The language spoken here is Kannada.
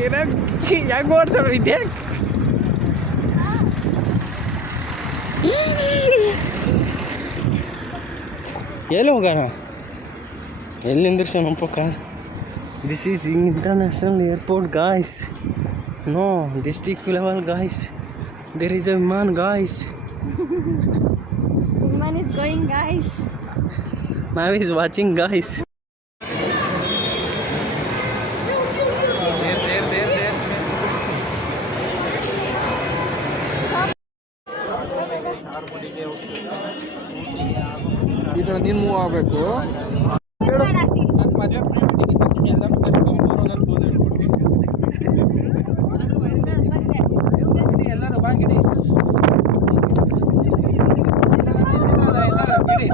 ಹೆಂಗ್ ಓಡ್ತಾರ ಇದ್ಯಾ ಎಲ್ಲಿ ಹೋಗೋಣ ಎಲ್ಲಿ ನಿಂದಿರ್ಸೋಣ ಪಕ್ಕ this is international airport guys no district level guys there is a ವಿಮಾನ್ guys Woman is going, guys. Now he's watching guys. ಈ ಥರ ನೀನು ಮೂವ್ ಆಗಬೇಕು.